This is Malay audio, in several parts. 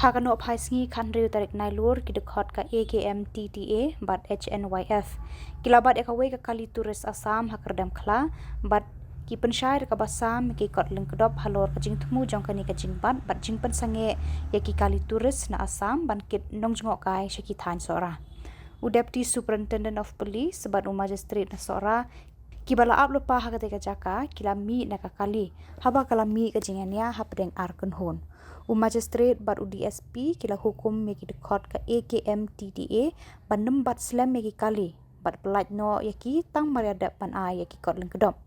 Hakano phaisngi khanriu tarik nailur kidkhot ka AKMTTA bat HNYF kilabat ekawe ka kali turis Assam Kyrdem-Khla bat ki Pynshai ka Assam ki kot Lyngkdop halor ka jing thmu jong kani ka jing bat jing pen sange ya ki kali turis na Assam ban kit nongjngo kai shaki than sora u deputy superintendent of police bat u magistrate na sora kibala ab lupa hakate ka jaka kilami na ka kali haba kalami ka jingania hapdeng arkun hon u magistrate bat u DSP kila hukum me ki dekhot ka AKMTTA ban bat slam me ki kali bat pelaj no yaki tang mariada pan a yaki kot Lyngkdop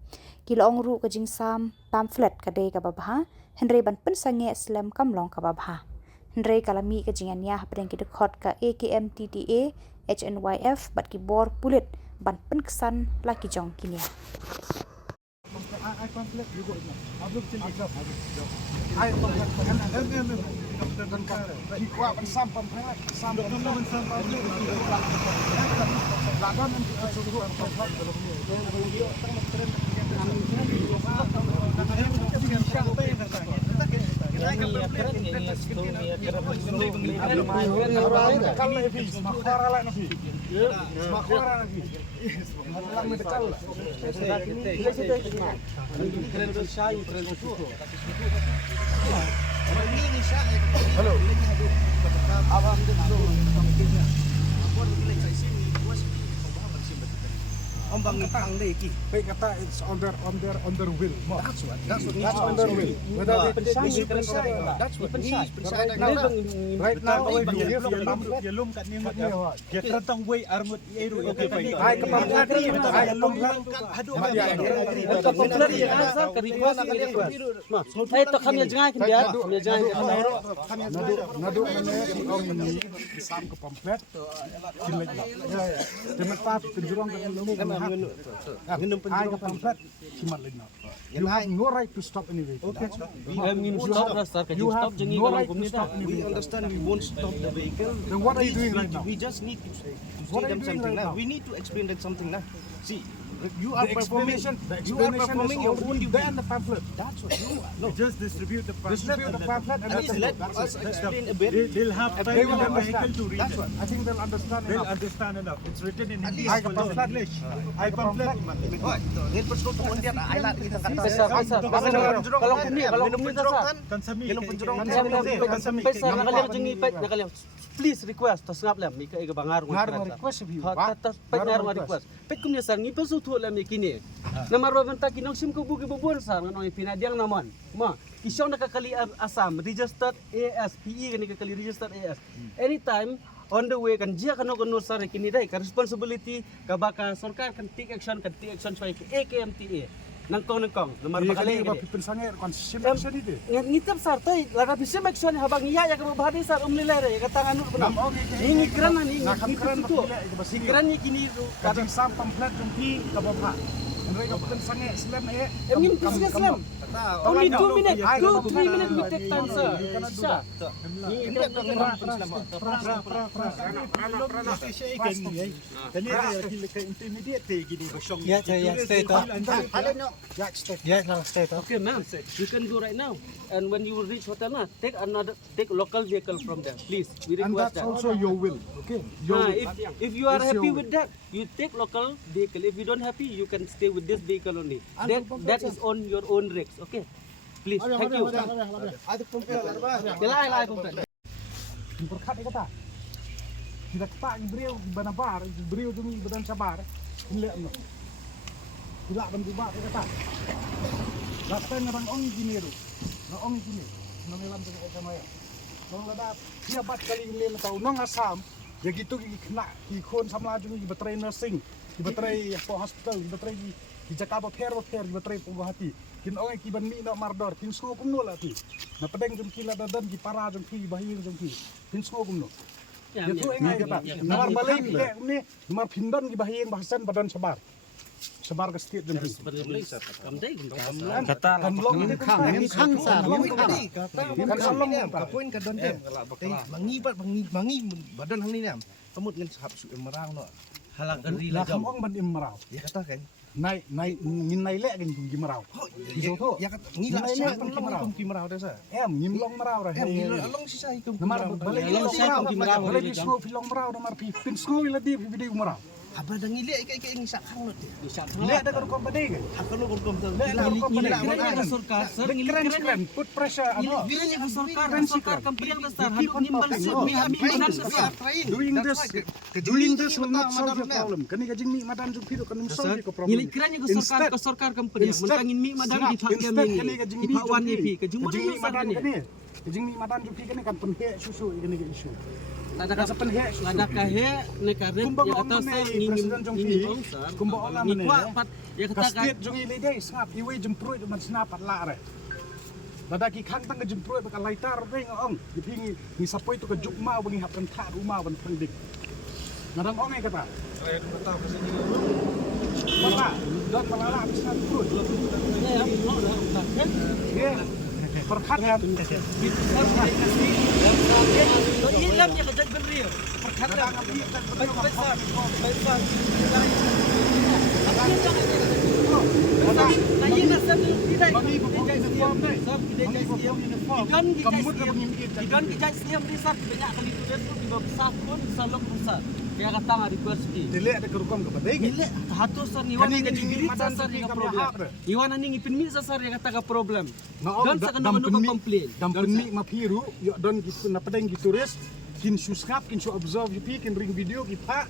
kila ongru ka jingsam pamphlet ka de ka babha henry ban pen sange slam kamlong ka babha henry kalami ka jingania hapdeng ki dekhot ka AKMTTA HNYF bat ki bor pulit ban pen kesan laki jong kini Hello. It's on their will. That's on their will. Without that's what right now you have no right to stop anyway. Okay. You have no right to stop. We understand we won't stop the vehicle. Then what are you doing right now? We just need to What say are you them doing something right now. now? We need to explain them something now. See, you The are performing. explanation You are performing is your already own duty. there in the pamphlet. That's what you are. No, Just distribute the pamphlet. Distribute the pamphlet and at least let us explain a bit. They'll have They time will in the vehicle understand. to read That's it. what I think they'll understand They'll enough. understand enough. It's written in At English. least but not pamphlet. English. I Pamphlet. Then perlu kemudian ailat kita kata. Kalau kumni dasar. Kan sami. Ilong penjerong Kan kan sami. sami. Kan sami. Pesa nakaliam jengi nakaliam. Please request to snap lam ika ika bangar Ngarung request of you. What? ngarung request. Pet kumni sar ngi pesu thu lam ikini. Namar benta kinong sim ko buki bubun sar nganong pinadiang naman. Ma isyong nakakali Assam registered ASPE kani kakali registered AS. Anytime on the way kan jia kanong kanur sar kini dai ka responsibility ka baka sarkar kan take action swai AKMTA nangkong namar bakali Ba Pynshai constitution itu. ngitap sar toy laga bisa action habang iya ya ka bahari sar umlilay re kata anu pernah ini kran ni Nakam-kran itu kran ni kini Kadang sam pamphlet jumpi ke bawah. Mereka Pynshai Islam Emin bisa Islam. Only 2 minutes, 2-3 minutes we take time sir. Bisa. Okay ma'am, you can go right now. And when you reach hotel na, take local vehicle from there, please. We And request that's that. also your will, okay? Your will. If you are It's your happy will. with that, you take local vehicle. If you don't happy, you can stay with this vehicle only. That is on your own risks. Okay, please. Thank you. Jalan pumpen. Berkat dia kata. Kita tak beriau banabar, beriau tu badan sabar. Ini no. Tidak bentuba dia kata. Last time orang ong gini tu. Ong gini. Nang ilam tu sama ya. Nang lada dia bat kali ini tahu nang Assam. Ya gitu kena ikon Samla juga di baterai nursing, di baterai hospital, di baterai di Jakarta fair, di baterai pembuhati. Kin orang kiban mi nak mardor, kin semua kumno lah tu. Na pedeng jom kila dadan di para jom ki bahir jom ki. Kin semua kumno. Itu engai kata. Namar balik ke ni, namar pindan ki bahir bahasan badan sebar. Sebar ke state jom ki. Kata Khang sa, Kan Shillong ka poin ka don dem. Mangi badan hang ni nam. Pemut ngan sahab su emerang no. halang kan lah kamu orang banding merau. Ya kata kan. Nai ngin nai lek kan kum kimarau. Iso to. Ya kata ngila siya kum kimarau dah sa. Ngim long marau dah. Along si saya kum Namar kimarau. balik kimarau. Balik snow filong marau namar pin snow ila di video marau. Abang dah ngila ikai ni sakang lot. Lek ada kau badai ke? Aku lu kum tu. Ngila surkar, Keren. Put pressure ano. Ngila surkar company yang besar haduk nimbal sud mi habi madan besar. Doing this will not solve your problem. Kani ka jing mi madan jung pido kanum solve ko problem. Ngila kiranya ko surkar company yang mentangin mi madan di phak kami. Kani ka jing mi wan ni pi ke jumur mi madan kani. Jing mi madan jung pi kani kan penhe susu kani ka issue. Ada kahe nekaret ya kata sa ngingin ongsa kumba ola ni kwa pat ya kata kastit jung ile dai snap iwe jemproi man snap pat la re dada ki khang tang jemproi ba laitar re ngong dipingi ni sapoi tu ka jukma bangi hapan tha rumah ban pendik ngadang ong ai kata Saya tahu ke sini. mala dot malala bisa terus ya perkat kan ilam ya kejak benrio perkat kan kaya kata nga request ki dili ada kerukom ke badai ke dili hatusan iwan ni gigit sasar ni problem iwan ni pinmi sasar ya kata ka problem dan sa kanu complain dan pinmi mapiru yo don gitu na pedeng gitu res kin suskap kin su observe pi kin ring video ki pa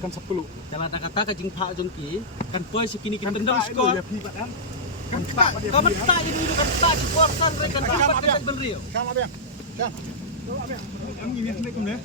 kan 10 kalau ada kata ka jing pa jong ki kan poi sekini kin tendang skor ya pi kan pa kamu tak ini kan tak di porsan rekan kan benrio Kam abang. Kam. Abang. Am ni ni kum ne.